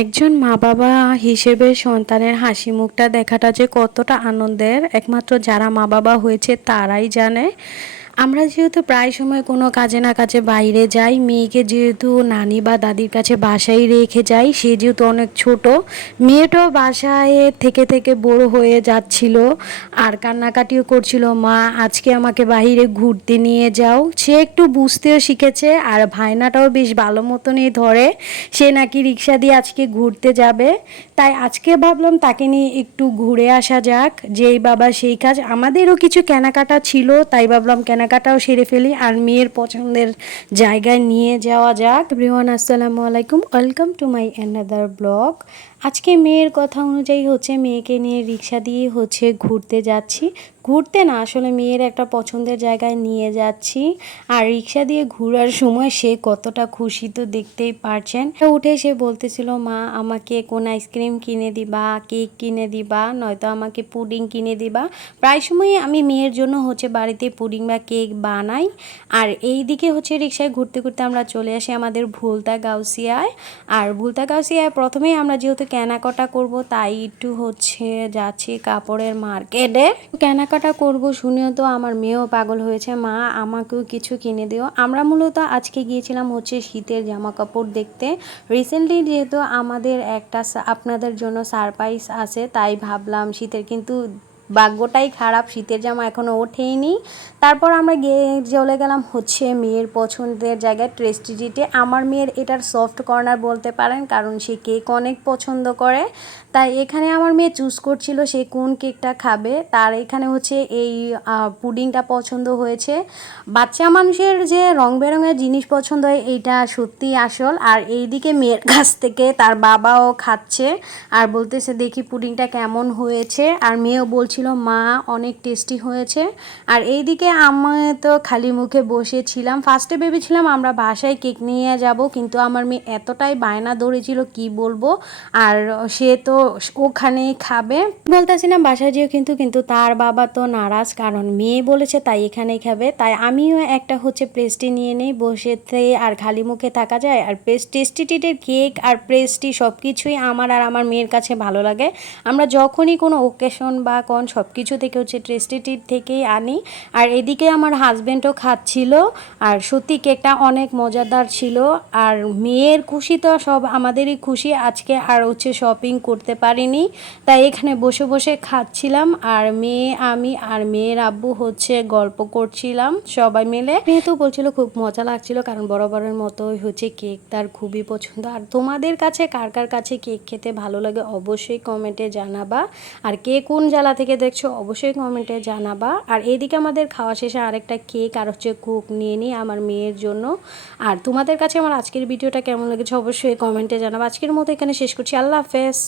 একজন মা-বাবা হিসেবে সন্তানের হাসি মুখটা দেখাটা যে কতটা আনন্দের একমাত্র যারা মা-বাবা হয়েছে তারাই জানে। আমরা যেহেতু প্রায় সময় কোনো কাজে না কাজে বাইরে যাই, মেয়েকে যেহেতু নানি বা দাদির কাছে বাসায় রেখে যাই, সে যেহেতু অনেক ছোট, মেয়েটাও বাসায় থেকে থেকে বড় হয়ে যাচ্ছিল আর কান্নাকাটিও করছিল, মা আজকে আমাকে বাইরে ঘুরতে নিয়ে যাও। সে একটু বুঝতেও শিখেছে আর ভাইনাটাও বেশ ভালো মতনই ধরে, সে নাকি রিক্সা দিয়ে আজকে ঘুরতে যাবে। তাই আজকে ভাবলাম তাকে নিয়ে একটু ঘুরে আসা যাক, যেই বাবা সেই কাজ। আমাদেরও কিছু কেনাকাটা ছিল, তাই ভাবলাম কেনাকাটাও সেরে ফেলি আর মেয়ের পছন্দের জায়গায় নিয়ে যাওয়া যাক। এভরিওয়ান, আসসালামু আলাইকুম, welcome to my another blog. আজকে মেয়ের কথা অনুযায়ী মেয়েকে নিয়ে রিক্সা দিয়ে ঘুরতে যাচ্ছি। ঘুরতে না, আসলে মেয়ের একটা পছন্দের জায়গায় নিয়ে যাচ্ছি। আর রিক্সা দিয়ে ঘোরার সময় সে কতটা খুশি তো দেখতেই পারছেন। উঠে সে বলতেছিল, মা আমাকে কোন আইসক্রিম কিনে দিবা, কেক কিনে দিবা, নয়তো আমাকে পুডিং কিনে দিবা। প্রায় সময়ই আমি মেয়ের জন্য বাড়িতে পুডিং বা কেক বানাই। আর এই দিকে রিক্সায় ঘুরতে ঘুরতে আমরা চলে আসি আমাদের ভুলতা গাউসিয়ায়। আর ভুলতা গাউসিয়ায় প্রথমেই আমরা যেহেতু কেনাকাটা করব, তাই একটু যাচ্ছি কাপড়ের মার্কেটে। কেনাকাটা করব শুনেও তো আমার মেয়েও পাগল হয়েছে, মা আমাকেও কিছু কিনে দিও। আমরা মূলত আজকে গিয়েছিলাম শীতের জামা কাপড় দেখতে। রিসেন্টলি যেহেতু আমাদের একটা আপনাদের জন্য সারপ্রাইজ আছে, তাই ভাবলাম শীতের, কিন্তু ভাগ্যটাই খারাপ, শীতের জামা এখনও ওঠেইনি। তারপর আমরা চলে গেলাম মেয়ের পছন্দের জায়গায় ট্রেস্টিজিটে। আমার মেয়ের এটার সফট কর্নার বলতে পারেন, কারণ সে কেক অনেক পছন্দ করে। তাই এখানে আমার মেয়ে চুজ করছিল সে কোন কেকটা খাবে। তার এখানে এই পুডিংটা পছন্দ হয়েছে। বাচ্চা মানুষের যে রং বেরঙের জিনিস পছন্দ হয়, এইটা সত্যি আসল। আর এইদিকে মেয়ের কাছ থেকে তার বাবাও খাচ্ছে আর বলতেছে দেখি পুডিংটা কেমন হয়েছে। আর মেয়েও বলছিল মা অনেক টেস্টি হয়েছে। আর এইদিকে আমি তো খালি মুখে বসেছিলাম। ফার্স্টে ভেবেছিলাম আমরা বাসায় কেক নিয়ে যাব, কিন্তু আমার মেয়ে এতটাই বায়না ধরেছিল কি বলবো। আর সে তো ওখানেই খাবে। বলতেছিলাম বাসায় যেও, কিন্তু তার বাবা তো নারাজ, কারণ মেয়ে বলেছে তাই এখানেই খাবে। তাই আমিও একটা পেস্ট্রি নিয়ে নেই, বসেতে আর খালি মুখে থাকা যায়। আর টেস্টিটির কেক আর পেস্ট্রি সব কিছুই আমার আর আমার মেয়ের কাছে ভালো লাগে। আমরা যখনই কোনো ওকেশন বা সব কিছু থেকে টেস্টিটির থেকেই আনি। আর এদিকে আমার হাজব্যান্ডও খাচ্ছিল। আর সত্যি কেকটা অনেক মজাদার ছিল। আর মেয়ের খুশি তো সব আমাদেরই খুশি। আজকে আর শপিং করতে পারিনি, তাই এখানে বসে বসে খাচ্ছিলাম। আর মেয়ে, আমি আর মেয়ের আব্বু গল্প করছিলাম সবাই মিলে। মেয়ে তো বলছিল খুব মজা লাগছিল, কারণ বরাবরের মতোই কেক তার খুবই পছন্দ। আর তোমাদের কাছে কার কার কাছে কেক খেতে ভালো লাগে অবশ্যই কমেন্টে জানাবা। আর কে কোন জেলা থেকে দেখছো অবশ্যই কমেন্টে জানাবা। আর এইদিকে আমাদের খাওয়া শেষে আরেকটা কেক আর কোক নিয়ে নিই আমার মেয়ের জন্য। আর তোমাদের কাছে আমার আজকের ভিডিওটা কেমন লেগেছে অবশ্যই কমেন্টে জানাবা। আজকের মতো এখানে শেষ করছি, আল্লাহ হাফেজ।